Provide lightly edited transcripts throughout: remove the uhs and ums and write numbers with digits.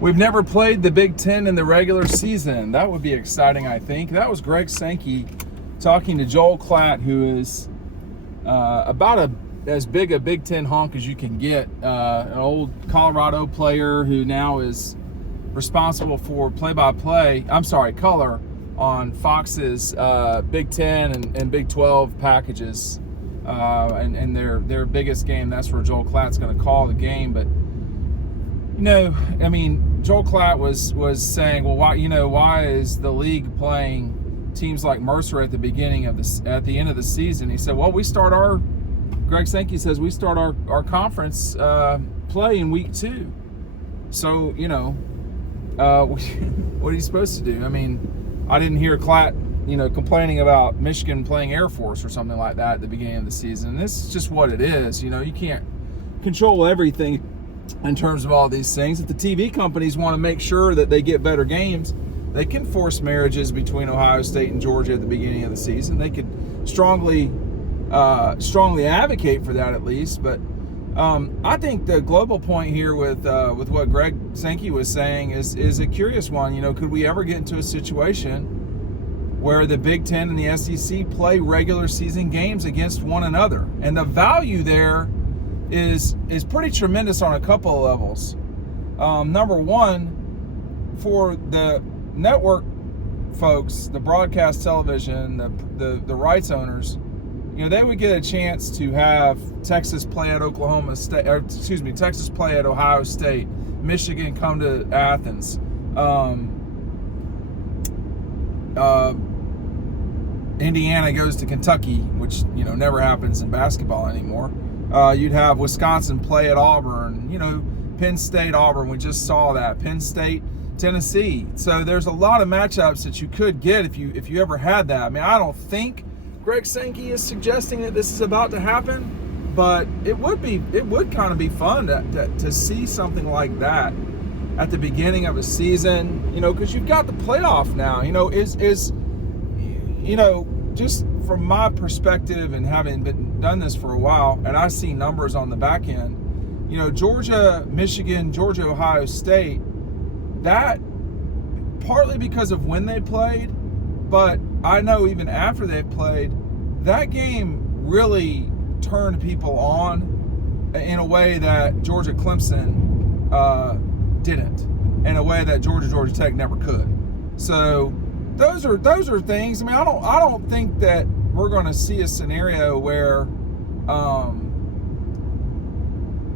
We've never played the Big Ten in the regular season. That would be exciting, I think. That was Greg Sankey talking to Joel Klatt, who is about as big a Big Ten honk as you can get. An old Colorado player who now is responsible for color on Fox's Big Ten and Big 12 packages. And their biggest game, that's where Joel Klatt's going to call the game. But Joel Klatt was saying, well, why is the league playing teams like Mercer at the end of the season? He said, well, Greg Sankey says we start our conference play in week 2. So, what are you supposed to do? I didn't hear Klatt, complaining about Michigan playing Air Force or something like that at the beginning of the season. And this is just what it is. You can't control everything in terms of all these things. If the TV companies want to make sure that they get better games, they can force marriages between Ohio State and Georgia at the beginning of the season. They could strongly advocate for that at least. But I think the global point here with what Greg Sankey was saying is a curious one. Could we ever get into a situation where the Big Ten and the SEC play regular season games against one another? And the value there is pretty tremendous on a couple of levels. Number one, for the network folks, the broadcast television, the rights owners, they would get a chance to have Texas play at Texas play at Ohio State, Michigan come to Athens, Indiana goes to Kentucky, which never happens in basketball anymore. You'd have Wisconsin play at Auburn, Penn State, Auburn, we just saw that. Penn State, Tennessee. So there's a lot of matchups that you could get if you ever had that. I don't think Greg Sankey is suggesting that this is about to happen, but it would kind of be fun to see something like that at the beginning of a season, because you've got the playoff now. Just from my perspective and having done this for a while, and I see numbers on the back end, Georgia, Michigan, Georgia, Ohio State, that partly because of when they played, but I know even after they played, that game really turned people on in a way that Georgia Clemson didn't, in a way that Georgia Tech never could. So those are things. I don't think that we're going to see a scenario where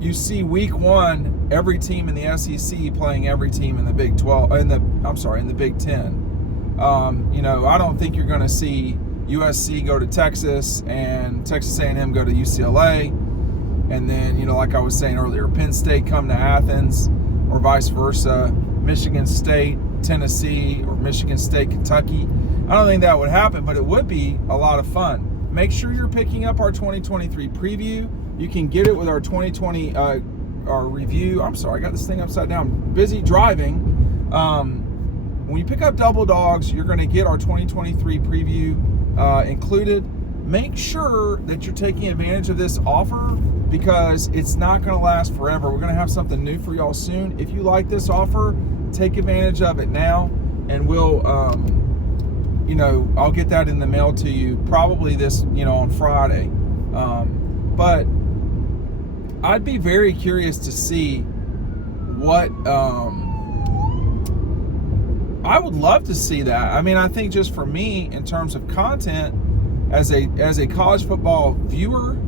you see week 1 every team in the SEC playing every team in the Big 12 in the Big 10. I don't think you're going to see USC go to Texas and Texas A&M go to UCLA, and then like I was saying earlier, Penn State come to Athens, or vice versa, Michigan State, Tennessee, or Michigan State, Kentucky. I don't think that would happen, but it would be a lot of fun. Make sure you're picking up our 2023 preview. You can get it with our 2020 our review. I'm sorry, I got this thing upside down. Busy driving. When you pick up Double Dogs, you're going to get our 2023 preview included. Make sure that you're taking advantage of this offer, because it's not going to last forever. We're going to have something new for y'all soon. If you like this offer, take advantage of it now, and we'll I'll get that in the mail to you probably this on Friday. But I'd be very curious to see what I would love to see that. I think just for me, in terms of content, as a college football viewer,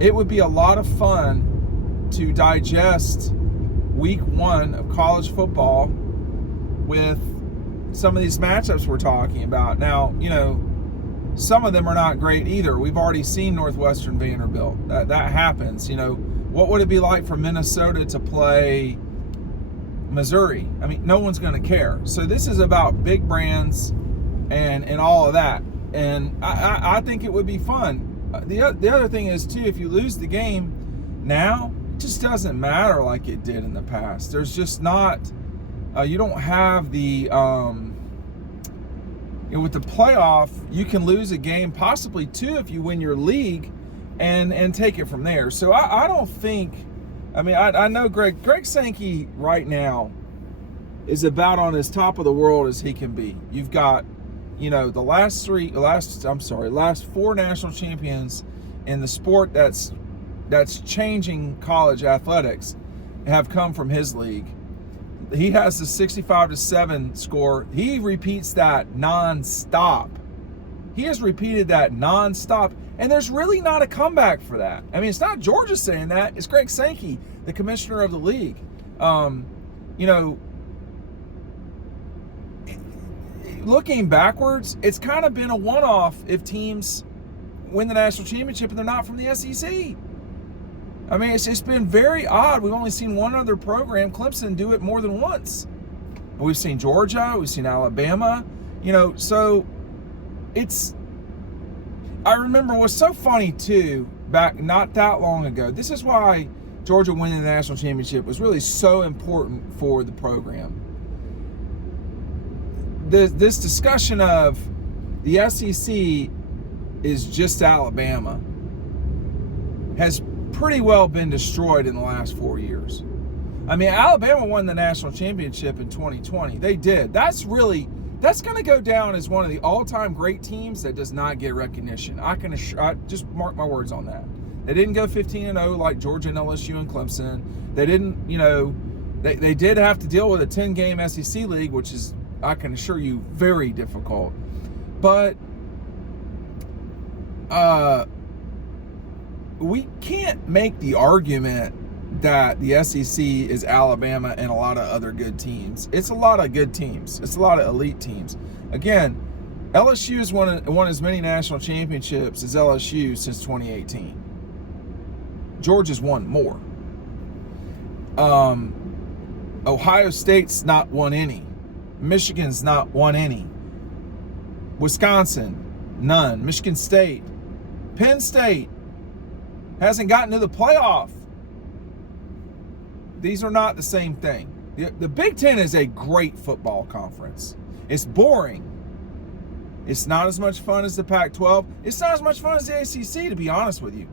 it would be a lot of fun to digest week 1 of college football with some of these matchups we're talking about. Now, some of them are not great either. We've already seen Northwestern Vanderbilt. That happens. What would it be like for Minnesota to play Missouri? No one's going to care. So this is about big brands and all of that. And I think it would be fun. The other thing is, too, if you lose the game now, it just doesn't matter like it did in the past. There's just not, you don't have the, with the playoff, you can lose a game, possibly 2 if you win your league, and take it from there. So I don't think I mean, I know Greg Sankey right now is about on as top of the world as he can be. You've got, the last four national champions in the sport that's changing college athletics have come from his league. He has the 65-7 score. He repeats that nonstop. He has repeated that nonstop, and there's really not a comeback for that. I mean, it's not Georgia saying that. It's Greg Sankey, the commissioner of the league. Looking backwards, it's kind of been a one-off if teams win the national championship and they're not from the SEC. I mean, it's been very odd. We've only seen one other program, Clemson, do it more than once. We've seen Georgia, we've seen Alabama, so I remember what's so funny too, back not that long ago, this is why Georgia winning the national championship was really so important for the program. This discussion of the SEC is just Alabama has pretty well been destroyed in the last 4 years. I mean, Alabama won the national championship in 2020. They did. That's going to go down as one of the all-time great teams that does not get recognition. I just mark my words on that. They didn't go 15-0 like Georgia and LSU and Clemson. They didn't, they did have to deal with a 10-game SEC league, which is, I can assure you, very difficult. But we can't make the argument that the SEC is Alabama and a lot of other good teams. It's a lot of good teams. It's a lot of elite teams. Again, LSU has won as many national championships as LSU since 2018. Georgia's won more. Ohio State's not won any. Michigan's not won any. Wisconsin, none. Michigan State. Penn State hasn't gotten to the playoff. These are not the same thing. The Big Ten is a great football conference. It's boring. It's not as much fun as the Pac-12. It's not as much fun as the ACC, to be honest with you.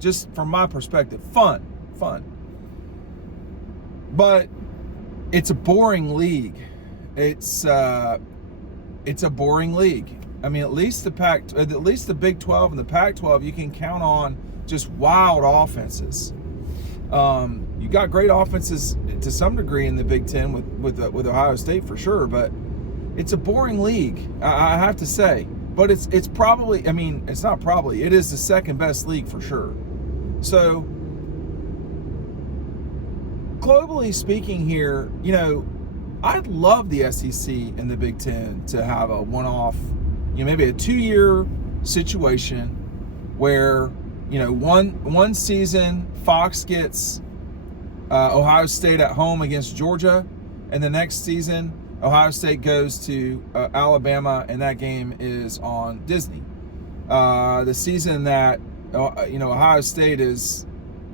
Just from my perspective. Fun. But it's a boring league. It's a boring league. I mean, at least the Big 12 and the Pac-12, you can count on just wild offenses. You got great offenses to some degree in the Big Ten with Ohio State for sure, but it's a boring league, I have to say. But it's probably, I mean, it's not probably, it is the second best league for sure. So, globally speaking here, I'd love the SEC and the Big Ten to have a one-off, maybe a 2-year situation where, one season Fox gets Ohio State at home against Georgia, and the next season Ohio State goes to Alabama, and that game is on Disney. The season that Ohio State is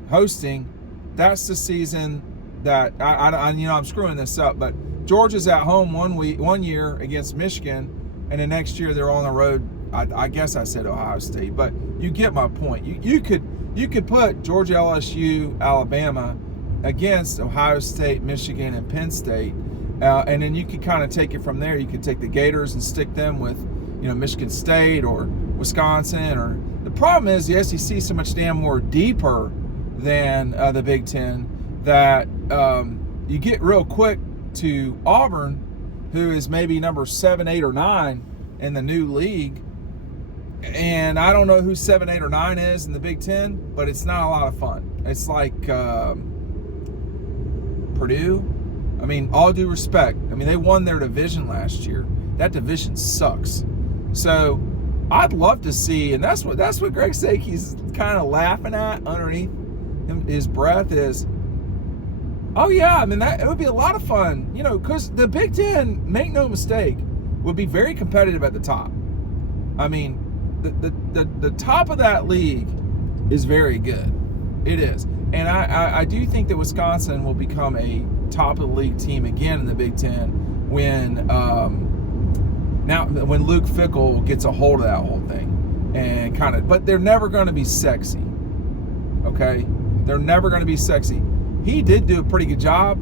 hosting, that's the season that I'm screwing this up, but Georgia's at home 1 year against Michigan, and the next year they're on the road. I guess I said Ohio State, but you get my point. You could put Georgia, LSU, Alabama against Ohio State, Michigan, and Penn State, and then you could kind of take it from there. You could take the Gators and stick them with, Michigan State or Wisconsin. Or the problem is the SEC is so much damn more deeper than the Big Ten that you get real quick to Auburn, who is maybe number 7, 8, or 9 in the new league. And I don't know who 7, 8, or 9 is in the Big Ten, but it's not a lot of fun. It's like Purdue. I mean, all due respect. I mean, they won their division last year. That division sucks. So I'd love to see, and that's what Greg Sankey's kind of laughing at underneath his breath is, oh yeah, I mean, it would be a lot of fun, because the Big Ten, make no mistake, would be very competitive at the top. I mean, the top of that league is very good. It is. And I do think that Wisconsin will become a top of the league team again in the Big Ten when Luke Fickell gets a hold of that whole thing and but they're never going to be sexy. Okay? They're never going to be sexy. he did do a pretty good job.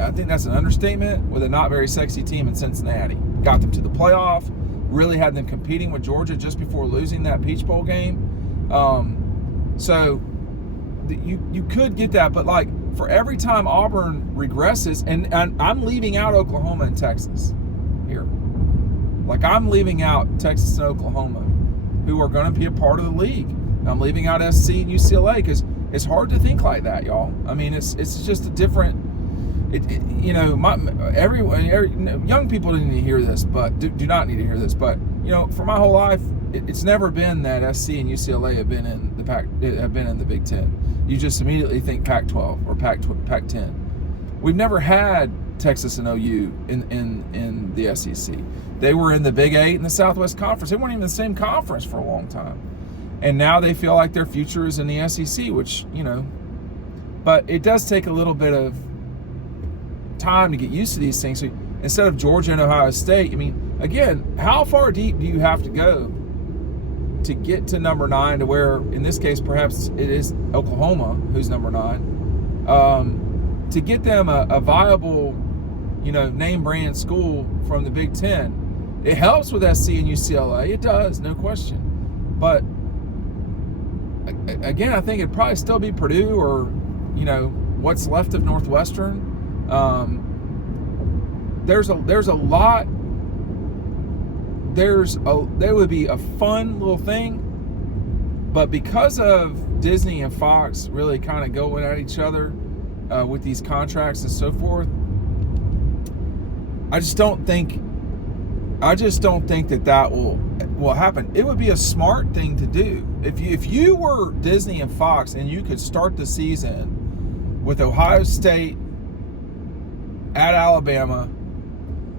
I think that's an understatement, with a not very sexy team in Cincinnati. Got them to the playoff, really had them competing with Georgia just before losing that Peach Bowl game. So you could get that, but like for every time Auburn regresses, and I'm leaving out Oklahoma and Texas here. Like I'm leaving out Texas and Oklahoma, who are going to be a part of the league. And I'm leaving out SC and UCLA because it's hard to think like that, y'all. I mean, it's just a different. Everyone, young people didn't need to hear this, but do not need to hear this. But for my whole life, it's never been that SC and UCLA have been in the Big Ten. You just immediately think Pac-12 or Pac-10. We've never had Texas and OU in the SEC. They were in the Big 8 in the Southwest Conference. They weren't even in the same conference for a long time, and now they feel like their future is in the SEC, which but it does take a little bit of time to get used to these things. So instead of Georgia and Ohio State, I mean, again, how far deep do you have to go to get to number 9, to where in this case perhaps it is Oklahoma who's number 9, to get them a viable name brand school from the Big Ten? It helps with SC and UCLA, it does, no question, but again, I think it'd probably still be Purdue or what's left of Northwestern. There would be a fun little thing, but because of Disney and Fox really kind of going at each other with these contracts and so forth, I just don't think that will happen. It would be a smart thing to do if you were Disney and Fox, and you could start the season with Ohio State at Alabama,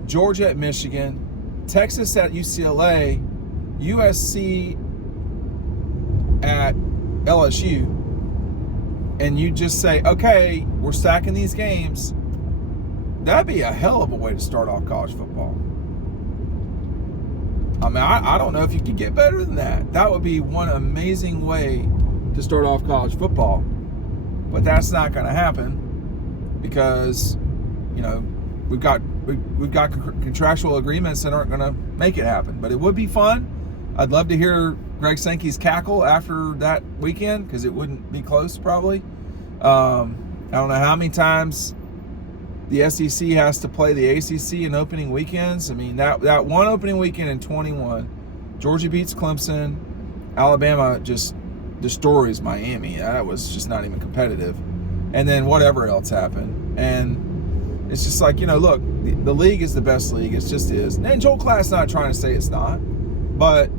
Georgia at Michigan, Texas at UCLA, USC at LSU, and you just say, okay, we're stacking these games. That'd be a hell of a way to start off college football. I mean, I don't know if you could get better than that. That would be one amazing way to start off college football. But that's not going to happen because we've got contractual agreements that aren't going to make it happen. But it would be fun. I'd love to hear Greg Sankey's cackle after that weekend, because it wouldn't be close probably. I don't know how many times the SEC has to play the ACC in opening weekends. I mean, that one opening weekend in 21, Georgia beats Clemson, Alabama just destroys Miami. That was just not even competitive. And then whatever else happened. And it's just like, look, the league is the best league. It just is. And Joel Klatt's not trying to say it's not, but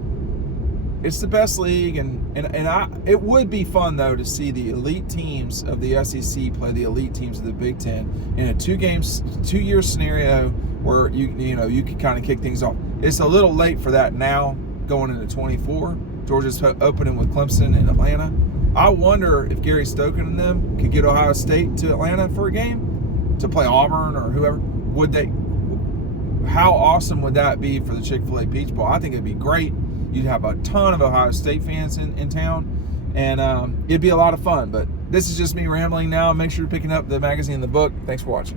it's the best league. It would be fun, though, to see the elite teams of the SEC play the elite teams of the Big Ten in a 2-year scenario where you could kind of kick things off. It's a little late for that now, going into 24. Georgia's opening with Clemson and Atlanta. I wonder if Gary Stokan and them could get Ohio State to Atlanta for a game to play Auburn or whoever. How awesome would that be for the Chick-fil-A Peach Bowl? I think it'd be great. You'd have a ton of Ohio State fans in town, and it'd be a lot of fun. But this is just me rambling now. Make sure you're picking up the magazine and the book. Thanks for watching.